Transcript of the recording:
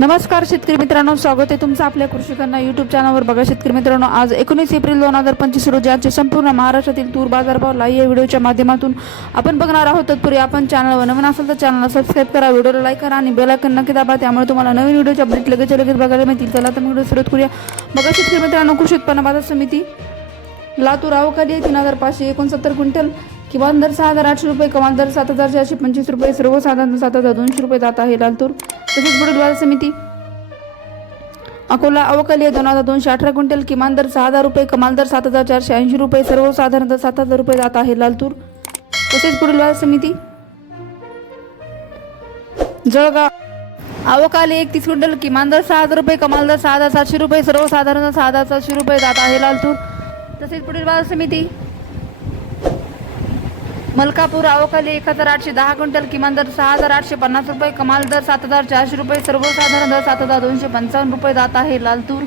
नमस्कार शेतकरी मित्रांनो स्वागत आहे तुमचं आपल्या कृषिकांना युट्यूब चॅनलवर बघा शेतकरी मित्रांनो आज एकोणीस एप्रिल दोन हजार पंचवीस रोजी आजचे संपूर्ण महाराष्ट्रातील तूर बाजारभाव लाई या व्हिडिओच्या माध्यमातून आपण बघणार आहोत. तत्पूर्वी आपण चॅनलवर नवीन असेल तर चॅनलला सबस्क्राईब करा व्हिडिओला लाईक करा आणि बेल आयकन नक्की दाबा. त्यामुळे तुम्हाला नवीन व्हिडिओचे अपडेट लगेच लगेच बघायला मिळतील. चला तर व्हिडिओ सुरुवात करूया. बघा शेतकरी मित्रांनो कृषी उत्पन्न बाजार समिती लातूर आवकाली तीन हजार पाचशे एकोणसत्तर क्विंटल किमान दर सहा हजार आठशे रुपये कमाल दर सात हजार चारशे पंचवीस रुपये सर्वसाधारण सात हजार दोनशे रुपये जात आहे लालतूर. तसेच पुढील बाजार समिती. अकोला अवकाली दोन हजार दोनशे अठरा क्विंटल किमान दर सहा हजार रुपये कमाल दर सात हजार चारशे ऐंशी रुपये सर्वसाधारण सात हजार रुपये जात आहे लालतूर. तसेच पुढील बाजार समिती. जळगाव. अवकाली एकतीस क्विंटल किमान दर सहा हजार रुपये कमाल दर सहा हजार सातशे रुपये सर्वसाधारण सहा हजार सातशे रुपये जात आहे लालतूर. तसेच पुढील बाजार समिती. मलकापूर अवकाली एक हजार आठशे दहा क्विंटल किमान दर सहा हजार आठशे पन्नास रुपये कमाल दर सात हजार चारशे रुपये सर्वसाधारण दर सात हजार दोनशे पंचावन्न रुपये जात आहे लालतूर.